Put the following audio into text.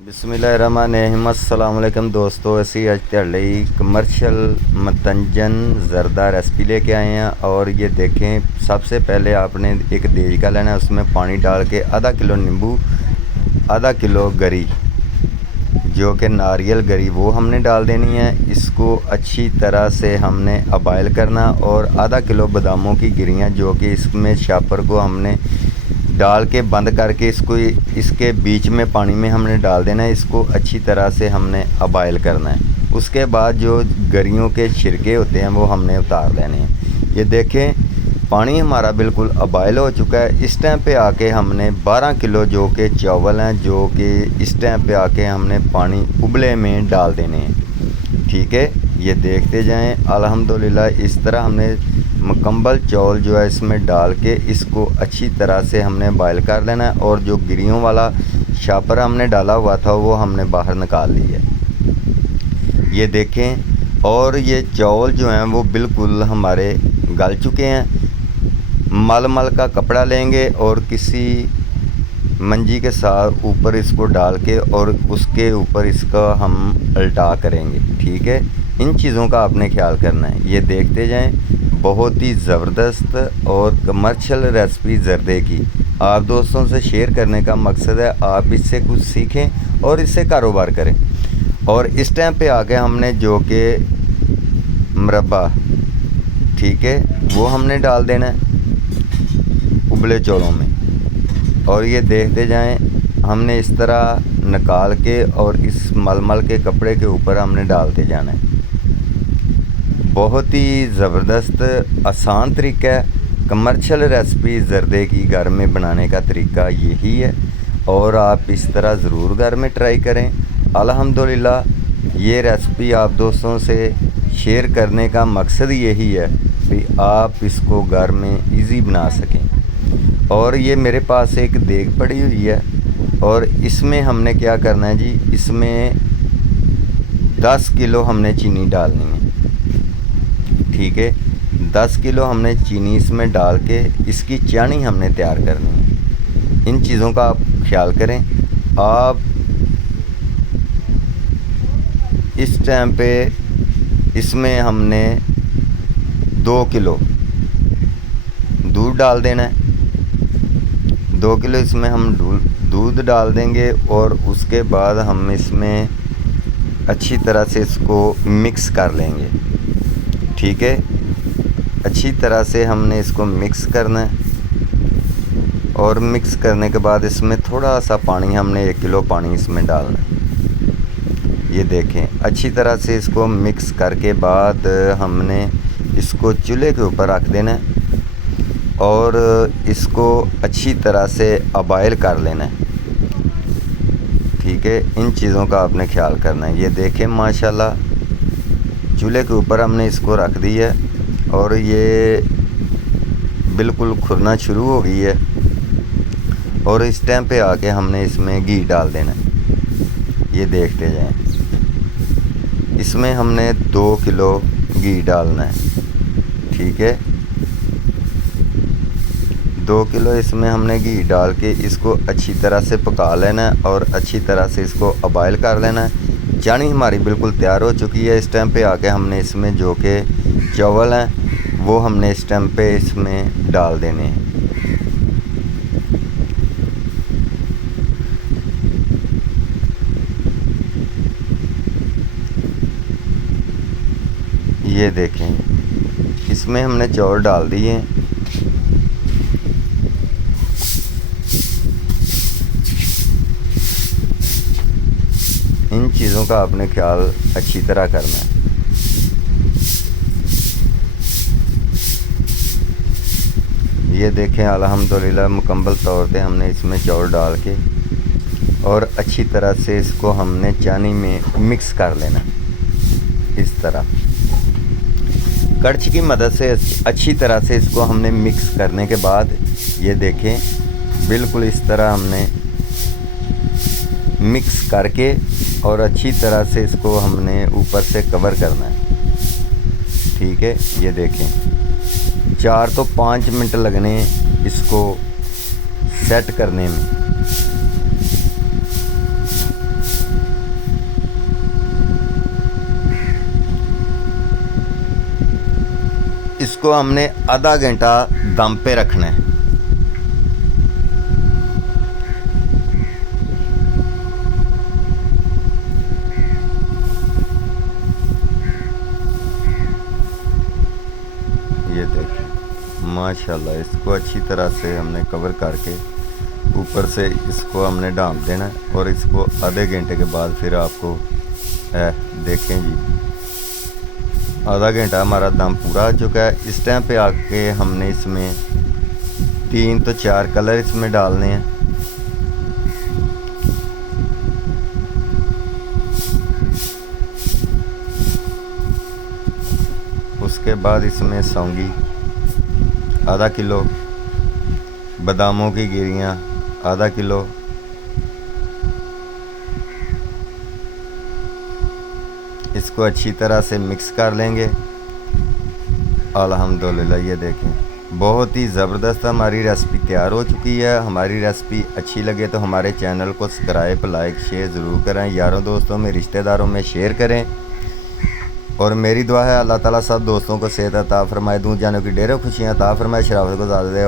बिस्मिल्लाहिर्रहमानिर्रहीम। अस्सलाम वालेकुम दोस्तों, असी अज तुहाडे कमर्शियल मतंजन ज़रदा रेसिपी लेके आए हैं। और ये देखें, सबसे पहले आपने एक देज का लेना है, उसमें पानी डाल के आधा किलो नींबू, आधा किलो गरी जो कि नारियल गरी वो हमने डाल देनी है। इसको अच्छी तरह से हमने अबाइल करना और आधा किलो बादामों की गिरियाँ जो कि इसमें शापर को हमने डाल के बंद करके इसके बीच में पानी में हमने डाल देना है। इसको अच्छी तरह से हमने अबाइल करना है। उसके बाद जो गरियों के छिलके होते हैं वो हमने उतार देने हैं। ये देखें, पानी हमारा बिल्कुल अबाइल हो चुका है। इस टाइम पे आके हमने 12 किलो जो कि चावल हैं जो कि इस टाइम पे आके हमने पानी उबले में डाल देने हैं। ठीक है, ये देखते जाएं। अल्हम्दुलिल्लाह इस तरह हमने मुकम्मल चावल जो है इसमें डाल के इसको अच्छी तरह से हमने बॉयल कर लेना है। और जो गिरियों वाला शापर हमने डाला हुआ था वो हमने बाहर निकाल लिया है। ये देखें, और ये चावल जो हैं वो बिल्कुल हमारे गल चुके हैं। मलमल का कपड़ा लेंगे और किसी मंजी के साथ ऊपर इसको डाल के और उसके ऊपर इसका हम उल्टा करेंगे। ठीक है, इन चीज़ों का आपने ख्याल करना है। ये देखते जाएं, बहुत ही ज़बरदस्त और कमर्शियल रेसिपी ज़रदे की आप दोस्तों से शेयर करने का मकसद है आप इससे कुछ सीखें और इससे कारोबार करें। और इस टाइम पे आके हमने जो कि मुरब्बा, ठीक है, वो हमने डाल देना है उबले चौलों में। और ये देखते जाएं, हमने इस तरह निकाल के और इस मलमल के कपड़े के ऊपर हमने डालते जाना है। बहुत ही ज़बरदस्त आसान तरीका है। कमर्शियल रेसिपी ज़रदे की घर में बनाने का तरीका यही है और आप इस तरह ज़रूर घर में ट्राई करें। अल्हम्दुलिल्लाह ये रेसिपी आप दोस्तों से शेयर करने का मकसद यही है कि आप इसको घर में इजी बना सकें। और ये मेरे पास एक देग पड़ी हुई है और इसमें हमने क्या करना है जी, इसमें 10 किलो हमने चीनी डालनी है। ठीक है, 10 किलो हमने चीनी इसमें डाल के इसकी चानी हमने तैयार करनी है। इन चीज़ों का आप ख्याल करें। आप इस टाइम पे इसमें हमने 2 किलो दूध डाल देना है। 2 किलो इसमें हम दूध डाल देंगे और उसके बाद हम इसमें अच्छी तरह से इसको मिक्स कर लेंगे। ठीक है, अच्छी तरह से हमने इसको मिक्स करना है। और मिक्स करने के बाद इसमें थोड़ा सा पानी, हमने 1 किलो पानी इसमें डालना है। ये देखें, अच्छी तरह से इसको मिक्स करके बाद हमने इसको चूल्हे के ऊपर रख देना है और इसको अच्छी तरह से अबाइल कर लेना है। ठीक है, इन चीज़ों का आपने ख्याल करना है। ये देखें, माशाल्लाह चूल्हे के ऊपर हमने इसको रख दी है और ये बिल्कुल खुरना शुरू हो गई है। और इस टाइम पे आके हमने इसमें घी डाल देना है। ये देखते जाएं, इसमें हमने 2 किलो घी डालना है। ठीक है, 2 किलो इसमें हमने घी डाल के इसको अच्छी तरह से पका लेना है और अच्छी तरह से इसको अबाइल कर लेना है। चानी हमारी बिल्कुल तैयार हो चुकी है। इस टाइम पे आके हमने इसमें जो कि चावल हैं वो हमने इस टाइम पे इसमें डाल देने हैं। ये देखें, इसमें हमने चावल डाल दिए हैं। इन चीज़ों का आपने ख्याल अच्छी तरह करना है। ये देखें, अल्हम्दुलिल्लाह मुकम्मल तौर पे हमने इसमें चावल डाल के और अच्छी तरह से इसको हमने चानी में मिक्स कर लेना। इस तरह कड़छी की मदद से अच्छी तरह से इसको हमने मिक्स करने के बाद ये देखें, बिल्कुल इस तरह हमने मिक्स करके और अच्छी तरह से इसको हमने ऊपर से कवर करना है। ठीक है, ये देखें, 4 तो 5 मिनट लगने इसको सेट करने में। इसको हमने आधा घंटा दम पे रखना है। ये देखिए माशाल्लाह, इसको अच्छी तरह से हमने कवर करके ऊपर से इसको हमने ढाँप देना है और इसको आधे घंटे के बाद फिर आपको देखें जी, आधा घंटा हमारा दम पूरा आ चुका है। इस टाइम पे आके हमने इसमें 3 तो 4 कलर इसमें डालने हैं। उसके बाद इसमें सौंगी आधा किलो, बादामों की गिरियाँ आधा किलो, इसको अच्छी तरह से मिक्स कर लेंगे। अल्हम्दुलिल्लाह, ये देखें बहुत ही ज़बरदस्त हमारी रेसिपी तैयार हो चुकी है। हमारी रेसिपी अच्छी लगे तो हमारे चैनल को सब्सक्राइब, लाइक, शेयर ज़रूर करें। यारों दोस्तों में, रिश्तेदारों में शेयर करें। और मेरी दुआ है अल्लाह ताला सब दोस्तों को सेहत अता फरमाए, दूर जानों की ढेरों खुशियाँ अता फरमाए, शराफत को ज़्यादा दे।